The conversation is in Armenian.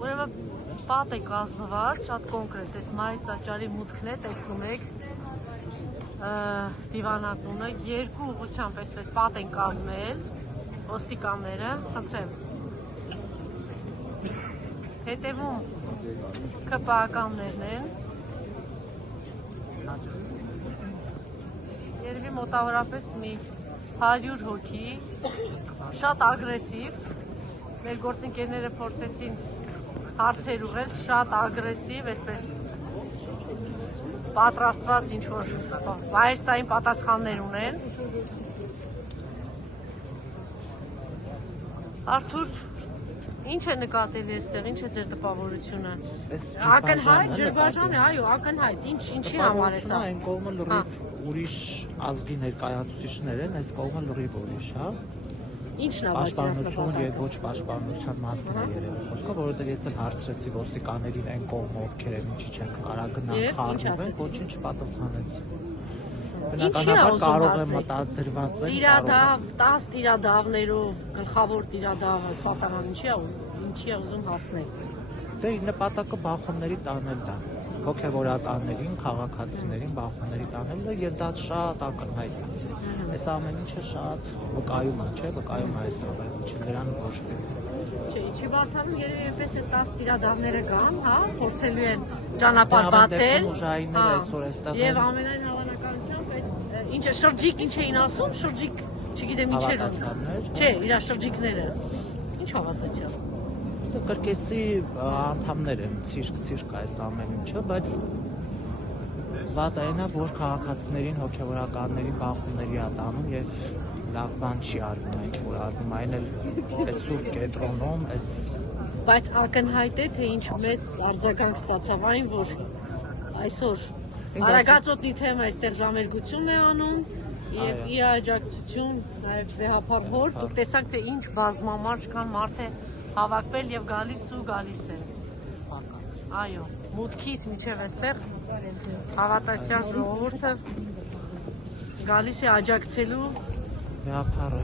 Ուրեմն պատ է կազմված, շատ կոնկրետ, այս մայր տաճարի մուտքն է, տեսնում եք դիվանատունը, երկու ուղղությամբ այսպես պատ են կազմել ոստիկանները, խնդրեմ, հետևում ԿՊԱ-ականներն են, երևի մոտավորապես մի 100 հոգի, շատ ագրեսիվ, մեր գործընկերները փորձեցին հարցեր ուղղել, շատ ագրեսիվ, այսպես պատրաստված ինչ-որ վայրստային պատասխաններ ունեն։ Արթուր, ինչ է նկատելի այստեղ, ինչ է ձեր տպավորությունը։ Ակնհայտ ջրբաժան է, այո, ակնհայտ, ինչի համար է սա։ Այն կողմը լրիվ ուրիշ ազգի ներկայացուցիչներ են, այս կողմը լրիվ ուրիշ, հա։ Ինչն է պաշտպանություն եւ ոչ պաշտպանության մասին է երևի խոսքը, որովհետեւ ես էլ հարցրեցի ոստիկաններին այն կողմը ովքեր են ինչի չեն կարա գնան խառնվեն, ոչինչ պատասխանեցին։ Բնականաբար կարող է մտադրված են 10 տիրադավներով գլխավոր տիրադավը սատանան ինչի է ուզում հասնել։ Դե նպատակը բախումների տանել դա, հոգեվորականներին, քաղաքացիներին բախումների տանելը եւ դա շատ ակնհայտ է։ Այս ամեն ինչը շատ վկայում է, չէ՞, վկայում է այսօր, չէ՞ դրան ոչ թե։ Չէ, չի բացառում երևի այնպես է 10 տիրադավները կան, հա, փորձելու են ճանապարհ բացել։ Եվ ամենայն հավանականությամբ այս ինչը շրջիկ ինչ էին ասում, շրջիկ, չգիտեմ ինչեր։ Չէ, իր շրջիկները։ Ինչ հավատացյալ։ Կրկեսի անդամներ են, ցիրկ այս ամեն ինչը, բայց վատը այն է, որ քաղաքացիներին, հոգևորականներին բախումների է տանում եւ լավ բան չի արվում, ինչ որ արվում, այն էլ այս սուրբ կենտրոնում, այս բայց ակնհայտ է, թե ինչ մեծ արձագանք ստացավ այն, որ այսօր Արագածոտնի թեմը այստեղ ժամերգություն է անում եւ ի աջակցություն նաեւ վեհապար հոր, դուք տեսաք թե ինչ բազմամարդ կան մարդ է հավաքվել եւ գալիս է։ Այո, մուտքից միջև այստեղ հավատացյալ ժողովուրդը գալիս է աջակցելու վեհապարը